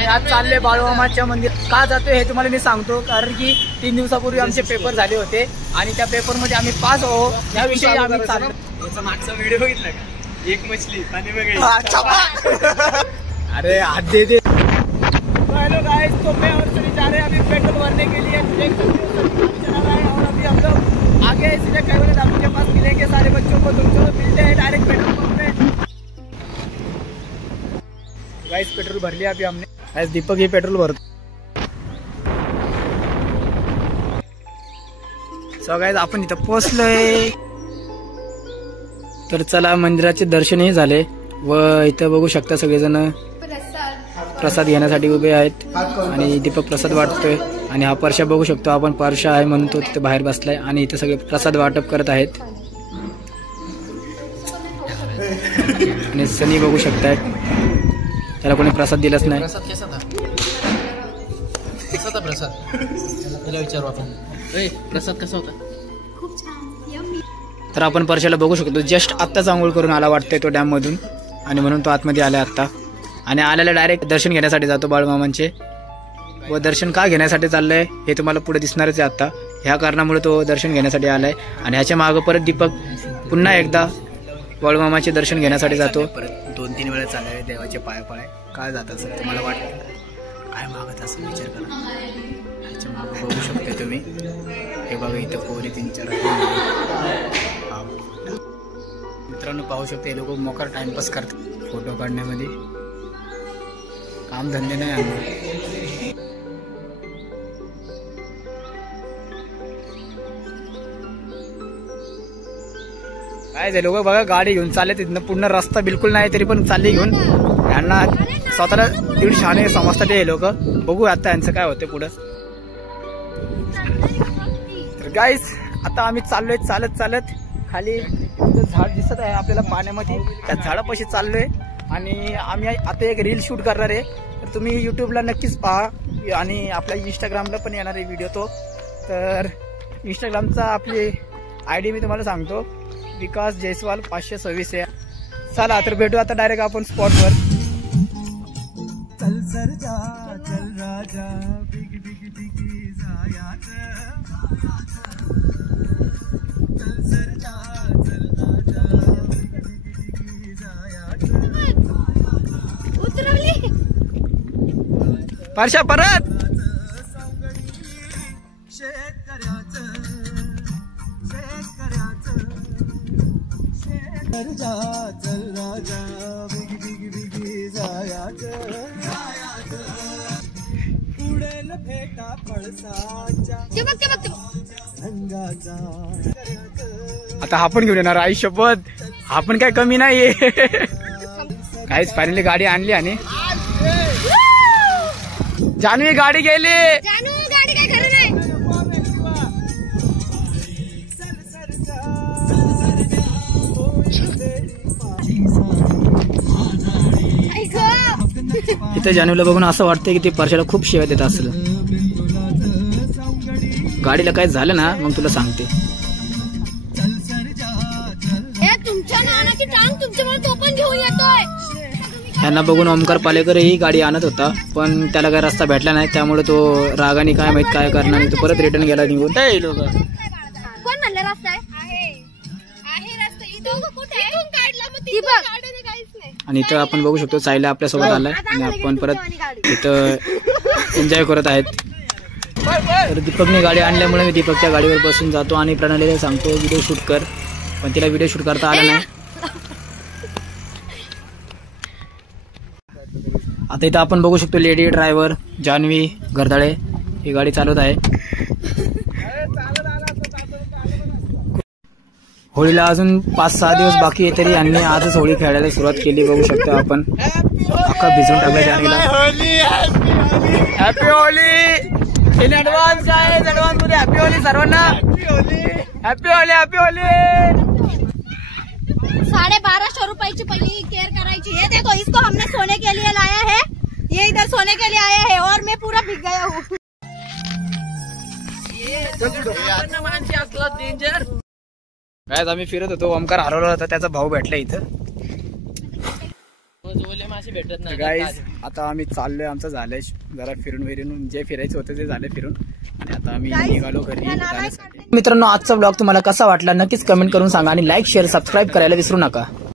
आणि आज चालले बाळूमामाच्या मंदिर. का जातोय हे तुम्हाला मी सांगतो, कारण की 3 दिवसापूर्वी आमचे पेपर झाले होते आणि त्या पेपरमध्ये आम्ही पास हो याविषयी आम्ही चाललो. याचा मागचा व्हिडिओ बघितला का? एक मछली पानी में गई. अरे हाथ दे दे. हेलो गाइस, तो मैं और सनी जा रहे हैं अभी पेट्रोल भरने के लिए. देख सकते हो चला रहा है और अभी हम लोग आगे सीधे कैमरे दादू के पास मिलेंगे. सारे बच्चों को तुमको मिलते हैं डायरेक्ट पेट्रोल पंप पे. गाइस पेट्रोल भर लिया अभी हमने. गाइस दीपक ही पेट्रोल भरतो. सो गाइस आपण इथं पोहोचलोय. तर चला, मंदिराचे दर्शनही झाले व इथं बघू शकता सगळेजण प्रसाद घेण्यासाठी उभे आहेत आणि दीपक प्रसाद वाटतोय. आणि हा परशा बघू शकतो आपण, परशा आहे म्हणून तो तिथे बाहेर बसलाय आणि इथे सगळे प्रसाद वाटप करत आहेत. आणि सनी बघू शकताय, त्याला कोणी प्रसाद दिलाच नाही. प्रसाद कसा होता प्रसाद? त्याला विचारू आपण. प्रसाद कसा होता? तर आपण परशाला बघू शकतो, जस्ट आत्ताच आंघोळ करून आला वाटतंय तो डॅम मधून आणि म्हणून तो आतमध्ये आलाय आत्ता. आणि आल्याला डायरेक्ट दर्शन घेण्यासाठी जातो बाळूमामांचे. व दर्शन का घेण्यासाठी चाललंय हे तुम्हाला पुढे दिसणारच आहे आता. ह्या कारणामुळे तो दर्शन घेण्यासाठी आलाय आणि ह्याच्या मागं परत दीपक पुन्हा एकदा बाळूमामाचे दर्शन घेण्यासाठी जातो. परत 2-3 वेळा चाललाय देवाचे पाय पडाय. काय जात असेल तुम्हाला वाटतं? काय मागत असेल विचार करा. ह्याच्या मागं बघू शकता तुम्ही, हे बघा इथं पोरी 3-4 मित्रांनो पाहू शकता. हे लोक मोकार टाइमपास करतात फोटो काढण्यामध्ये, काम धंदे नाही आम्ही. काय ते लोक बघा गाडी घेऊन चालले तिथनं, पूर्ण रस्ता बिलकुल नाही तरी पण चालले घेऊन. यांना स्वतःला दीड शहाणे समजतात हे लोक. बघू आता यांचं काय होतं पुढं. तर गाईस आता आम्ही चाललोय चालत चालत. खाली झाड दिसत आहे आपल्याला पाण्यामध्ये, त्या झाडापाशी चाललोय आणि आम्ही आता एक रील शूट करणार आहे. तर तुम्ही यूट्यूबला नक्कीच पहा आणि आपल्या इंस्टाग्रामला पण येणार आहे व्हिडिओ तो. तर इंस्टाग्रामचा आपली ID मी तुम्हाला सांगतो, विकास जयस्वाल 526 आहे. चला तर भेटू आता डायरेक्ट आपण स्पॉटवर. चल सर जा चल राजा बिग बिग बिगी जायाचं. चल सर जा चल राजा बिग बिग बिगी जायाचं. उतरवली परशा परत. चल राजा बिग बिग बिगी जायाचं. पुढेल फेटा पळसाच्या रंगाचा. आता आपण घेऊन येणार आयुष्यपद, आपण काय कमी नाहीये. काहीच फायनली गाडी आणली आणि जानवी गाडी गेली. गाडी काय खरं नाही. इथं जानवीला बघून असं वाटतंय की ते परशाला खूप शिवाय देत असेल. गाडीला काय झालं ना मग तुला सांगते. तुमच्या नानाची टांग तुमच्यामुळे तो पण घेऊन येतोय. यांना बघून ओमकार पालेकर ही गाडी आणत होता, पण त्याला काय रस्ता भेटला नाही, त्यामुळे तो रागाने काय माहित काय करणार, तो परत रिटर्न गेला निघून. लोक कोण म्हणलं रस्ता आहे रस्ता इथून कुठे काढला मग ती बघ. आणि इथं आपण बघू शकतो साईला आपल्यासोबत आलाय आणि आपण परत इथं एन्जॉय करत आहेत. तर दीपकने गाडी आणल्यामुळे मी दीपकच्या गाडीवर बसून जातो आणि प्रणालीला सांगतो व्हिडिओ शूट कर, पण तिला व्हिडिओ शूट करता आला नाही. आता इथं आपण बघू शकतो लेडी ड्रायव्हर जानवी घरदाळे ही गाडी चालवत आहे. होळीला अजून 5-6 दिवस बाकी आहे, तरी यांनी आजच होळी खेळायला सुरुवात केली. बघू शकतो आपण अख्खा भिजून टाकलाय जानवीला. Happy Holi in advance. Guys advance मध्ये हॅपी होली सर्वांना. Happy Holi happy Holi. 1250 रुपए की पहिली केयर करायची. ये देखो इसको हमने सोने के लिए लाया है, ये इधर सोने के लिए आया है और मैं पूरा भीग गया हूँ. काय आम्ही फिरत होतो, ओमकार हरवला होता, त्याचा भाऊ भेटला इथं. ओले मासे भेटत नाही गाईज आता आम्ही चाललोय, आमचं झालंय जरा फिरून जे फिरायचं होतं ते झालं फिरून आणि आता आम्ही निघालो घरी जाण्यासाठी. मित्रांनो आजचा ब्लॉग तुम्हाला कसा वाटला नक्कीच कमेंट करून सांगा आणि लाईक शेअर सबस्क्राईब करायला विसरू नका.